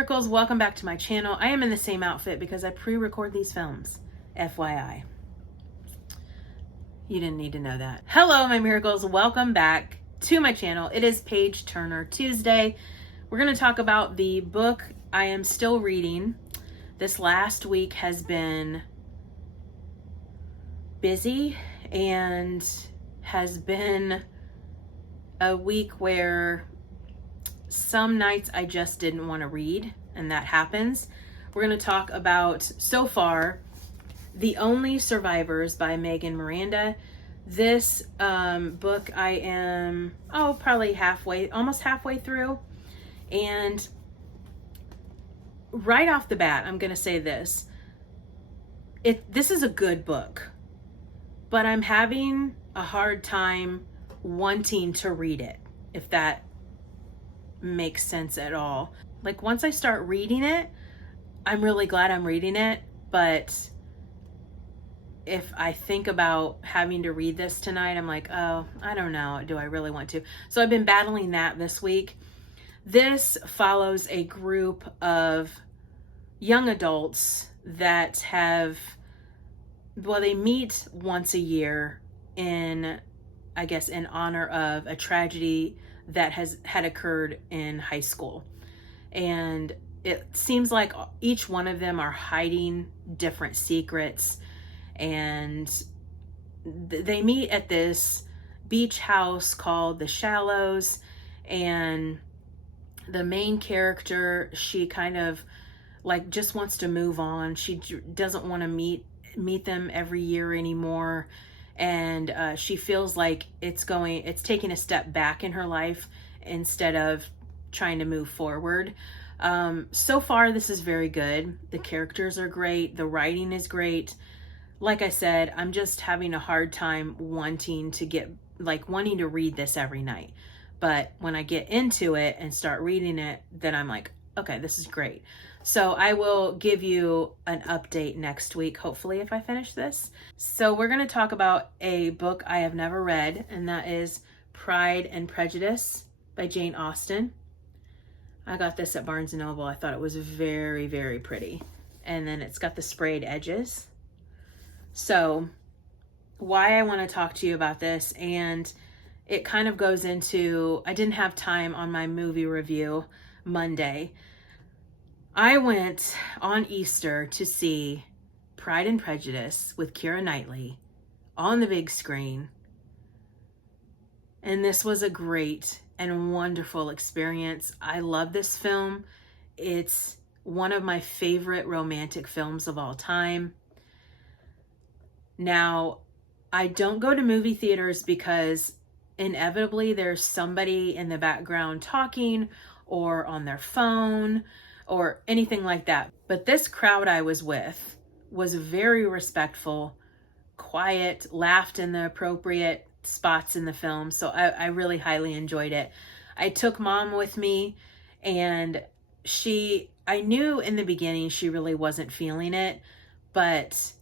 miracles, welcome back to my channel. I am in the same outfit because I pre-record these films, FYI. You didn't need to know that. Hello, my miracles, welcome back to my channel. It is Page Turner Tuesday. We're going to talk about the book I am still reading. This last week has been busy and has been a week where some nights I just didn't want to read, and that happens. We're going to talk about, so far, The Only Survivors by Megan Miranda. This book I am, probably almost halfway through. And right off the bat, I'm going to say this. This is a good book, but I'm having a hard time wanting to read it, if that makes sense at all. Like, once I start reading it, I'm really glad I'm reading it, but if I think about having to read this tonight, I'm like, oh, I don't know, do I really want to? So I've been battling that this week. This follows a group of young adults that they meet once a year in honor of a tragedy that had occurred in high school. And it seems like each one of them are hiding different secrets, and they meet at this beach house called the Shallows, and the main character, she kind of just wants to move on. She doesn't want to meet them every year anymore. And she feels like it's taking a step back in her life instead of trying to move forward. So far, this is very good. The characters are great. The writing is great. Like I said, I'm just having a hard time wanting to read this every night. But when I get into it and start reading it, then I'm like, okay, this is great. So I will give you an update next week, hopefully, if I finish this. So we're going to talk about a book I have never read, and that is Pride and Prejudice by Jane Austen. I got this at Barnes & Noble. I thought it was very, very pretty. And then it's got the sprayed edges. So why I want to talk to you about this, and it kind of goes into, I didn't have time on my movie review Monday. I went on Easter to see Pride and Prejudice with Keira Knightley on the big screen. And this was a great and wonderful experience. I love this film. It's one of my favorite romantic films of all time. Now, I don't go to movie theaters because inevitably there's somebody in the background talking or on their phone or anything like that. But this crowd I was with was very respectful, quiet, laughed in the appropriate spots in the film. So I really highly enjoyed it. I took Mom with me, and I knew in the beginning she really wasn't feeling it, but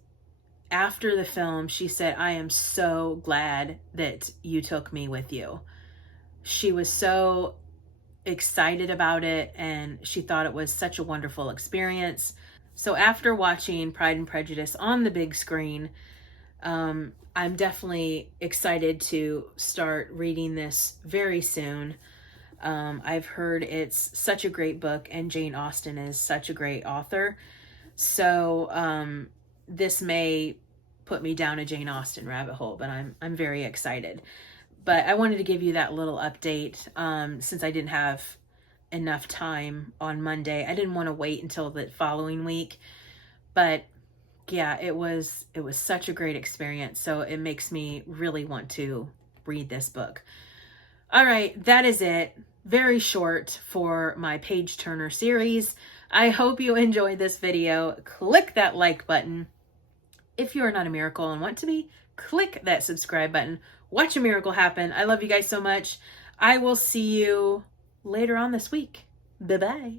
after the film, she said, I am so glad that you took me with you. She was so excited about it, and she thought it was such a wonderful experience. So after watching Pride and Prejudice on the big screen, I'm definitely excited to start reading this very soon. I've heard it's such a great book, and Jane Austen is such a great author. So this may put me down a Jane Austen rabbit hole, but I'm very excited. But I wanted to give you that little update since I didn't have enough time on Monday. I didn't want to wait until the following week. But yeah, it was such a great experience. So it makes me really want to read this book. All right, that is it. Very short for my Page Turner series. I hope you enjoyed this video. Click that like button. If you are not a miracle and want to be, click that subscribe button. Watch a miracle happen. I love you guys so much. I will see you later on this week. Bye-bye.